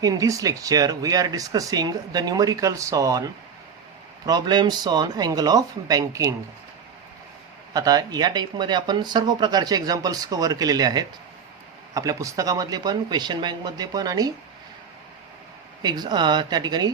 In this lecture, we are discussing the numericals on problems on angle of banking. आता या टाईपमध्ये आपण सर्व प्रकारचे एक्झाम्पल्स कव्हर केलेले आहेत. आपल्या पुस्तकामधले पण, क्वेश्चन बँकमधले पण आणि त्या ठिकाणी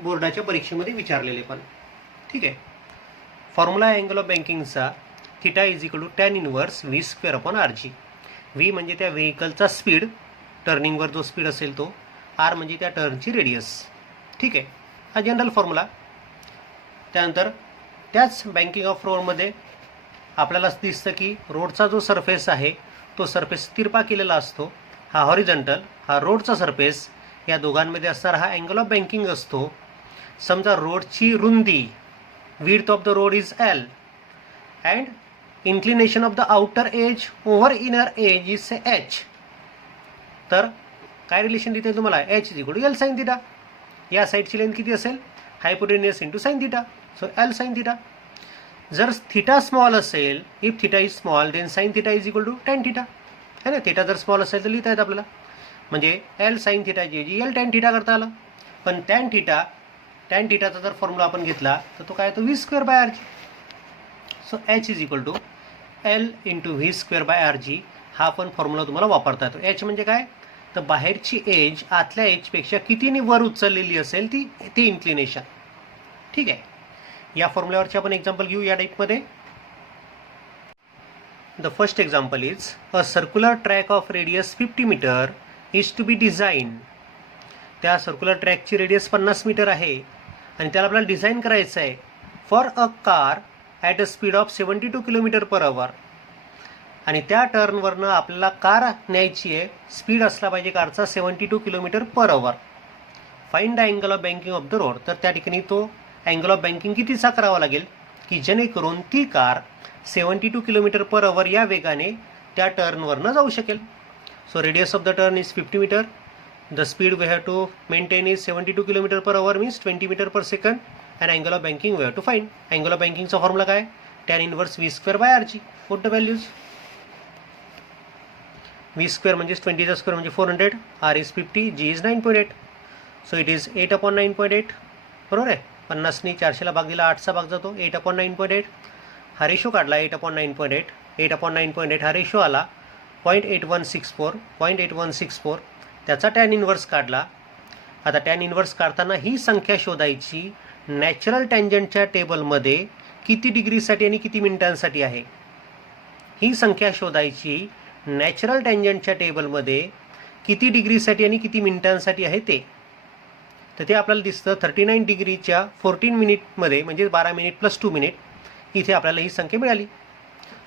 बोर्डाच्या परीक्षेमध्ये विचारलेले पण. ठीक आहे. फॉर्म्युला अँगल ऑफ बँकिंगचा theta is equal to tan inverse V square upon R G. V म्हणजे त्या व्हेकलचा स्पीड, टर्निंगवर जो स्पीड असेल तो. आर म्हणजे त्या टर्नची रेडियस. ठीक आहे. हा जनरल फॉर्म्युला. त्यानंतर त्याच बँकिंग ऑफ रोडमध्ये आपल्याला दिसतं की रोडचा जो सरफेस आहे तो सरफेस तिरपा केलेला असतो. हा हॉरिझॉन्टल, हा रोडचा सरफेस. या दोघांमध्ये असणारा हा अँगल ऑफ बँकिंग असतो. समजा रोडची रुंदी, width of the road is L and inclination of the outer edge over inner edge is H. तर काय रिलेशन देते तुम्हाला? H is equal to L sine theta. या साईडची लेंथ किती असेल? Hypotenuse into sine theta. So L sine theta. जर theta small असेल, if theta is small then sine theta is equal to tan theta. है ना? थिटा जर small असेल तर लिहिता येत आपल्याला. म्हणजे एल साइन थिटाची ऐवजी एल टॅन थिटा करता आलं. पण टॅन थिटाचा जर फॉर्म्युला आपण घेतला तर तो काय येतो? V square by R G. So H is equal to L into V square by R G. हा पण फॉर्म्युला तुम्हाला वापरता येतो. एच म्हणजे काय? तर बाहेरची एज आतल्या एजपेक्षा कितीने वर उचललेली असेल ती इन्क्लिनेशन. ठीक आहे. या फॉर्म्युल्यावरची आपण एक्झाम्पल घेऊ या टाईपमध्ये. The first example is a circular track of radius 50 metre is to be design. त्या सर्क्युलर ट्रॅकची रेडियस 50 मीटर आहे आणि त्याला आपल्याला डिझाईन करायचं आहे for a car at a speed of 72 kilometre per hour. आणि त्या टर्नवरनं आपल्याला कार न्यायची आहे. स्पीड असला पाहिजे कारचा 72 kilometre per our. Find the angle of banking of the road. तर त्या ठिकाणी तो अँगल ऑफ बँकिंग कितीचा करावा लागेल की जेणेकरून ती कार 72 किलोमीटर पर आवर या वेगाने त्या टर्नवरनं जाऊ शकेल. So radius of the turn is 50 metre. The speed we have to maintain is 72 kilometre per hour means 20 metre per second. And angle of banking we have to find. Angle of बँकिंगचा formula काय? Tan inverse V square by R G. Put the values. V square म्हणजेच 20चा square म्हणजे 400. R is 50, G is 9.8. So it is 8 upon 9.8. बरोबर आहे. 50नी 400ला भाग दिला, 8चा भाग जातो. 8 अपॉन 9.8. हा रेशो काढला 8 अपॉन 9.8. 8 अपॉन 9.8 हा रेशो आला 0.8164. त्याचा टॅन इनवर्स काढला. आता टॅन इनवर्स काढताना ही संख्या शोधायची नॅचरल टँजंटच्या टेबलमध्ये किती डिग्रीसाठी आणि किती मिनिटांसाठी आहे. ही संख्या शोधायची नॅचरल टँजंटच्या टेबलमध्ये किती डिग्रीसाठी आणि किती मिनिटांसाठी आहे ते. तर ते आपल्याला दिसतं 39 डिग्रीच्या 14 मिनिटमध्ये, म्हणजे 12 मिनिट प्लस 2 मिनिट इथे आपल्याला ही संख्या मिळाली.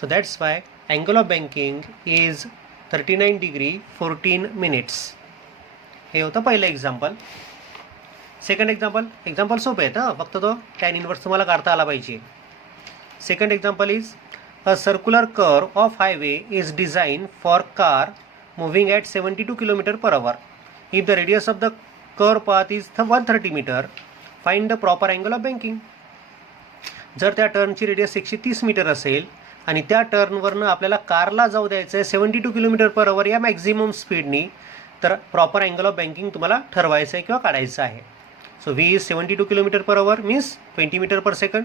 So that's why angle of banking is 39 degree 14 minutes. हे होतं पहिलं एक्झाम्पल. सेकंड एक्झाम्पल सोपं आहे तर फक्त तो टॅन इनवर्स तुम्हाला काढता आला पाहिजे. Second example is a circular curve of highway is design for car moving at 72 kilometre per hour. If the radius of the curve path is 130 metre, find the proper angle of banking. जर त्या टर्नची radius 130 metre असेल आणि त्या टर्नवरनं आपल्याला कारला जाऊ द्यायचं आहे 72 किलोमीटर पर आवर या मॅक्झिमम स्पीडनी, तर प्रॉपर अँगल ऑफ बँकिंग तुम्हाला ठरवायचं आहे किंवा काढायचं आहे. So V is 72 kilometre per hour means 20 metre per second.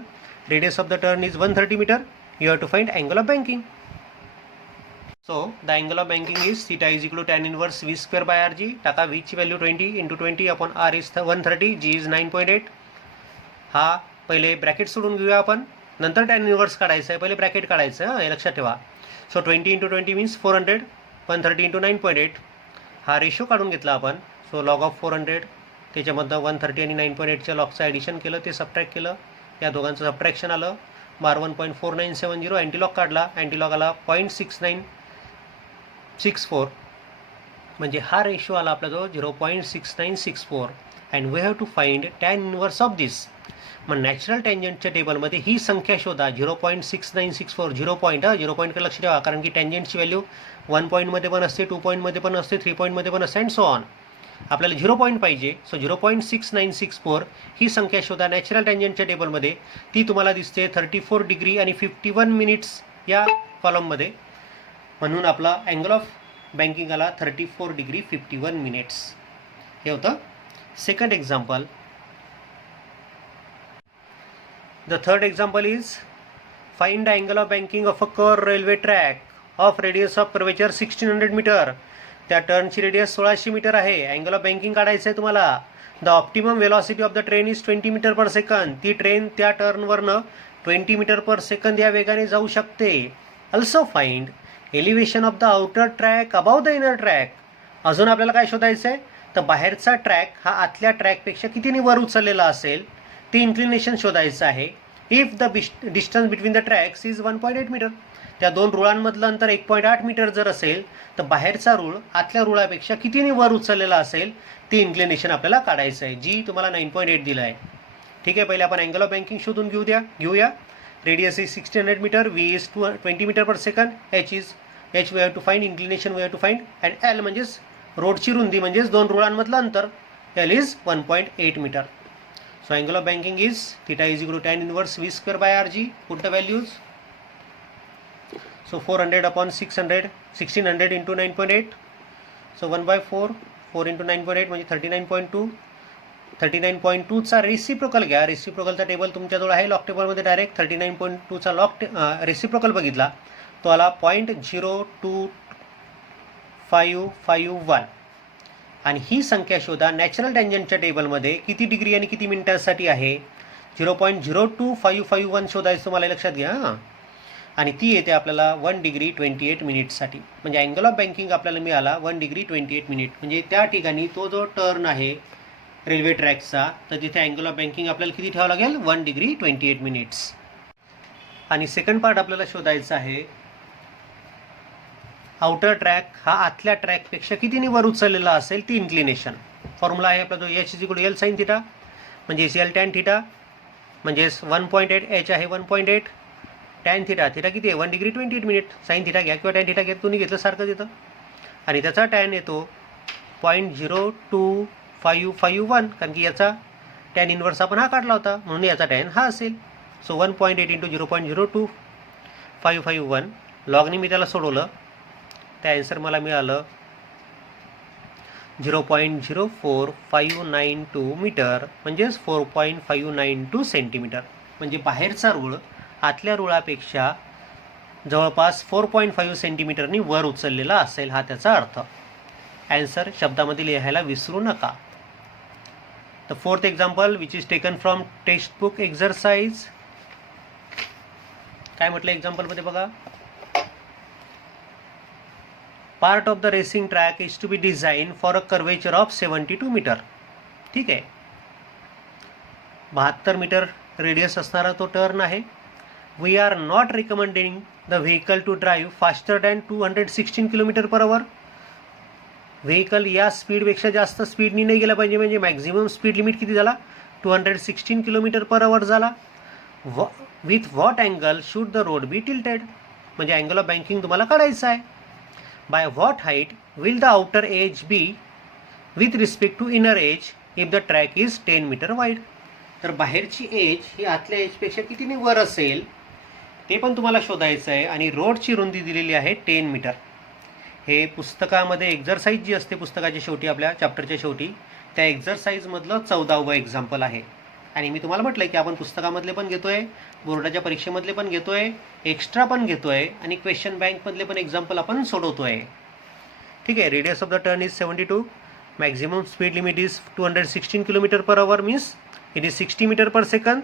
Radius of the turn is 130 metre. You have to find angle of banking. So the angle of banking is theta is equal to tan inverse V square by R G. टाका व्हीची value 20 into 20 upon R is 130, G is 9.8. हा पहिले bracket सोडून घेऊया आपण, नंतर tan inverse काढायचं आहे. पहिले ब्रॅकेट काढायचं आहे, हे लक्षात ठेवा. So 20 into 20 means 400. 130 इंटू 9.8 हा रेशो काढून घेतला आपण. सो लॉग ऑफ 400, त्याच्यामधनं 130 आणि 9.8च्या लॉगचं ॲडिशन केलं, ते सबट्रॅक्ट केलं. या दोघांचं सबट्रॅक्शन आलं. बार 1.4970. अँटीलॉग काढला, अँटीलॉग आला 0.6964. म्हणजे हा रेशो आला आपल्याजवळ 0.6964. And we have to find tan inverse of this. मग नॅचरल टँजंटच्या टेबलमध्ये ही संख्या शोधा 0.6964. 0 पॉईंटकडे लक्ष ठेवा, कारण की टँजंटची व्हॅल्यू 1 पॉईंटमध्ये पण असते, 2 पॉईंटमध्ये पण असते, 3 पॉईंटमध्ये पण असते अँड सो ऑन. आपल्याला 0 पॉईंट पाहिजे. सो 0.6964 ही संख्या शोधा नॅचरल टँजंटच्या टेबलमध्ये. ती तुम्हाला दिसते 34 डिग्री आणि 51 मिनिट्स या कॉलममध्ये. म्हणून आपला अँगल ऑफ बँकिंग आला 34 डिग्री 51 मिनिट्स. हे होतं second example. The third example is find the angle of banking of a curve railway track of radius of curvature 1600 metre. त्या टर्नची रेडियस 1600 मीटर आहे. अँगल ऑफ बँकिंग काढायचं आहे तुम्हाला. The optimum velocity of the train is 20 metre per second. ती train त्या टर्नवरनं 20 metre per second या वेगाने जाऊ शकते. Also find elevation of the outer track about the inner track. अजून आपल्याला काय शोधायचं आहे, तर बाहेरचा ट्रॅक हा आतल्या ट्रॅकपेक्षा कितीने वर उचललेला असेल ते इन्क्लिनेशन शोधायचं आहे. If the distance between the tracks is 1.8 metre. त्या दोन रुळांमधलं अंतर 1.8 मीटर जर असेल तर बाहेरचा रूळ आतल्या रुळापेक्षा कितीने वर उचललेला असेल ते इन्क्लिनेशन आपल्याला काढायचं आहे. जी तुम्हाला 9.8 दिलं आहे. ठीक आहे, पहिले आपण अँगल ऑफ बँकिंग शोधून घेऊया. Radius is 1600 metre, V is 20 metre per second, H we have to find, inclination we have to find, and L म्हणजेच रोडची रुंदी म्हणजेच दोन रुळांमधलं अंतर, L is 1.8 metre. So angle of banking is theta is equal to tan inverse v square by rg. Put the values. So 400 upon 600, 1600 into 9.8. So 1 by 4, 4 into 9.8 म्हणजे 39.2. 39.2 चा reciprocal घ्या. रेसिप्रोकलचा टेबल तुमच्याजवळ आहे लॉक टेबलमध्ये डायरेक्ट. 39.2 चा reciprocal बघितला तो आला 0.02551. आणि ही संख्या शोधा. नॅचरल टँजंटच्या टेबलमध्ये किती डिग्री आणि किती मिनिटांसाठी आहे. 0.02551 शोधायचं तुम्हाला लक्षात घ्या हां. आणि ती येते आपल्याला 1 डिग्री 28 मिनिट्ससाठी. म्हणजे अँगल ऑफ बँकिंग आपल्याला मिळाला 1 डिग्री 28 मिनिट. म्हणजे त्या ठिकाणी तो जो टर्न आहे रेल्वे ट्रॅकचा, तर तिथे अँगल ऑफ बँकिंग आपल्याला किती ठेवावं लागेल, 1 डिग्री 28 मिनिट्स. आणि सेकंड पार्ट आपल्याला शोधायचं आहे, आउटर ट्रॅक हा आतल्या ट्रॅकपेक्षा कितीने वर उचललेला असेल ती इन्क्लिनेशन. फॉर्म्युला आहे आपला जो H is equal to L sine theta, म्हणजे एल टॅन थिटा, म्हणजेच 1.8 एच आहे 1.8 टॅन थिटा. थिटा किती आहे 1 डिग्री 28 मिनिट. साईन थिटा घ्या किंवा टॅन थिटा घ्या, तुम्ही घेतलं सारखंच येतं. आणि त्याचा टॅन येतो 0.02551, कारण की याचा टॅन इनवर्स आपण हा काढला होता म्हणून याचा टॅन हा असेल. सो 1.8 इंटू 0.02551 लॉगनी मी त्याला सोडवलं, त्या आन्सर मला मिळालं 0.04592 मीटर, म्हणजेच 4.592 सेंटीमीटर. म्हणजे बाहेरचा रूळ आतल्या रुळापेक्षा जवळपास 4.5 सेंटीमीटरनी वर उचललेला असेल, हा त्याचा अर्थ. आन्सर शब्दामध्ये लिहायला विसरू नका. The fourth example which is taken from text book exercise. काय म्हटलं एक्झाम्पलमध्ये बघा, part of the racing track is to be design for a curvature of 72 metre. ठीक आहे, 72 मीटर रेडियस असणारा तो टर्न आहे. We are not recommending the vehicle to drive faster than 216 kilometre per hour. Vehicle या स्पीडपेक्षा जास्त स्पीडनी नाही गेला पाहिजे. म्हणजे मॅक्झिमम स्पीड लिमिट किती झाला, 216 किलोमीटर पर आवर झाला. With what angle should the road be tilted. म्हणजे अँगल ऑफ बँकिंग तुम्हाला काढायचं आहे. By what height will the outer edge be with respect to inner edge if the track is 10 meter wide. तर बाहेरची age ही आतल्या एजपेक्षा कितीने वर असेल ते पण तुम्हाला शोधायचं आहे. आणि रोडची रुंदी दिलेली आहे 10 मीटर. हे पुस्तकामध्ये एक्झरसाइज जी असते पुस्तकाच्या शेवटी आपल्या चॅप्टरच्या शेवटी, त्या एक्झरसाइजमधलं 14वं एक्झाम्पल आहे. आणि मी तुम्हाला म्हटलं की आपण पुस्तकामधले पण घेतोय, बोर्डाच्या परीक्षेमधले पण घेतोय, एक्स्ट्रा पण घेतोय आणि क्वेश्चन बँकमधले पण एक्झाम्पल आपण सोडवतोय. ठीक आहे, radius of the turn is 72, maximum speed limit is 216 kilometre per hour, means it is 60 metre per second.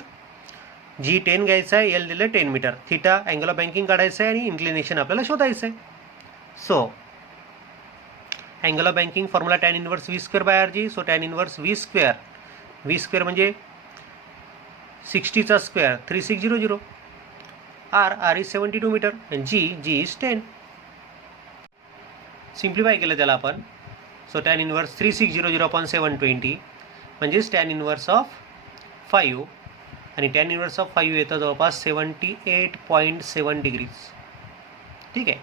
G 10 घ्यायचा आहे, एल दिलं 10 metre. Theta angle of banking काढायचं आहे आणि इन्क्लिनेशन आपल्याला शोधायचं आहे. So angle of banking formula tan inverse V square by R G. So tan inverse V square म्हणजे 60चा square 3600, R is 72 metre, G is 10. Simplify केलं त्याला आपण. सो टॅन इनवर्स 3600 अपॉन 720 म्हणजेच टॅन इनवर्स ऑफ 5, आणि tan inverse of 5 येतं जवळपास 78.7 degrees. ठीक आहे,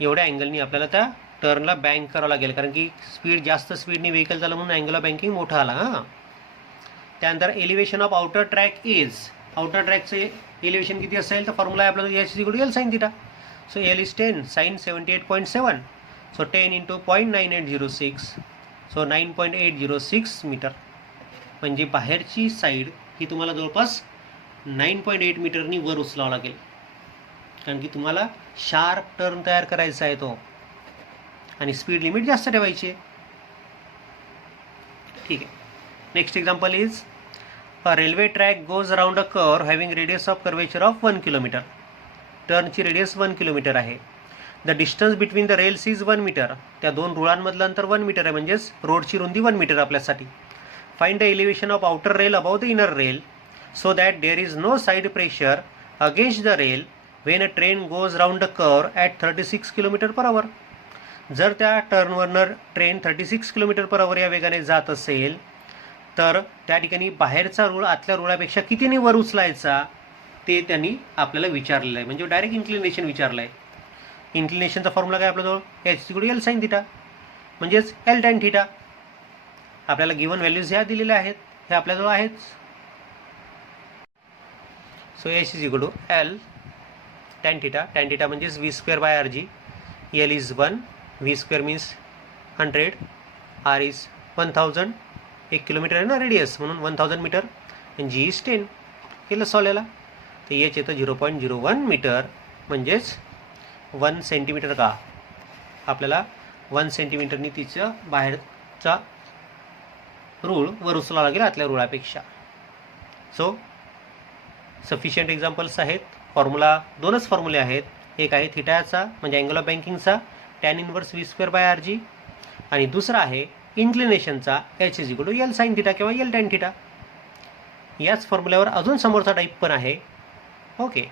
एवढ्या अँगलनी आपल्याला त्या टर्नला बँक करावं लागेल, कारण की जास्त स्पीडनी व्हेकल झालं म्हणून अँगल ऑफ बँकिंग मोठा आला. हां, त्यानंतर elevation of outer track is, outer ट्रॅकचं एलिव्हेशन किती असेल तर फॉर्म्युला आहे आपल्याला H is equal to L sine theta. So L is 10 sine 78.7. So 10 into 0.9806. So 9.806 metre, म्हणजे बाहेरची साईड ही तुम्हाला जवळपास 9.8 मीटरनी वर उचलावं लागेल, कारण की तुम्हाला शार्प टर्न तयार करायचा आहे तो, आणि स्पीड लिमिट जास्त ठेवायची आहे. ठीक आहे. Next example is a railway track goes around a curve having radius of curvature of 1 kilometre. टर्नची रेडियस 1 किलोमीटर आहे. The distance between the rails is 1 metre. त्या दोन रुळांमधलं अंतर 1 मीटर आहे, म्हणजेच रोडची रुंदी 1 मीटर आपल्यासाठी. Find the elevation of outer rail above the inner rail so that there is no side pressure against the rail when a train goes round the curve at 36 kilometre per hour. जर त्या टर्नवरनं train 36 kilometre per आवर या वेगाने जात असेल तर त्या ठिकाणी बाहेरचा रूळ आतल्या रुळापेक्षा कितीने वर उचलायचा ते त्यांनी आपल्याला विचारलेलं आहे, म्हणजे डायरेक्ट इन्क्लिनेशन विचारलं आहे. इन्क्लिनेशनचा फॉर्म्युला काय आपल्याजवळ, h=L sin θ, म्हणजेच L tan θ. आपल्याला गिवन व्हॅल्यूज ह्या दिलेल्या आहेत, हे आपल्याजवळ आहेच. सो h=L tan θ म्हणजेच v²/rg. L is 1, v² means 100, r is 1000, 1 kilometre आहे ना रेडियस, म्हणून 1000 मीटर, आणि g इज 10. केलं सॉल्व. तर h येतं 0.01 मीटर, म्हणजेच 1 सेंटीमीटर. का आपल्याला 1 सेंटीमीटरनी तिचं बाहेरचा रूळ वर उचलावा लागेल आतल्या रुळापेक्षा. सो सफिशियंट एक्झाम्पल्स आहेत. फॉर्म्युला 2च फॉर्म्युले आहेत. एक आहे थिटाचा म्हणजे अँगल ऑफ बँकिंगचा tan इनवर्स v²/rg, आणि दुसरा आहे इन्क्लिनेशनचा h=L sin θ किंवा L tan θ. याच फॉर्म्युल्यावर अजून समोरचा टाईप पण आहे. ओके.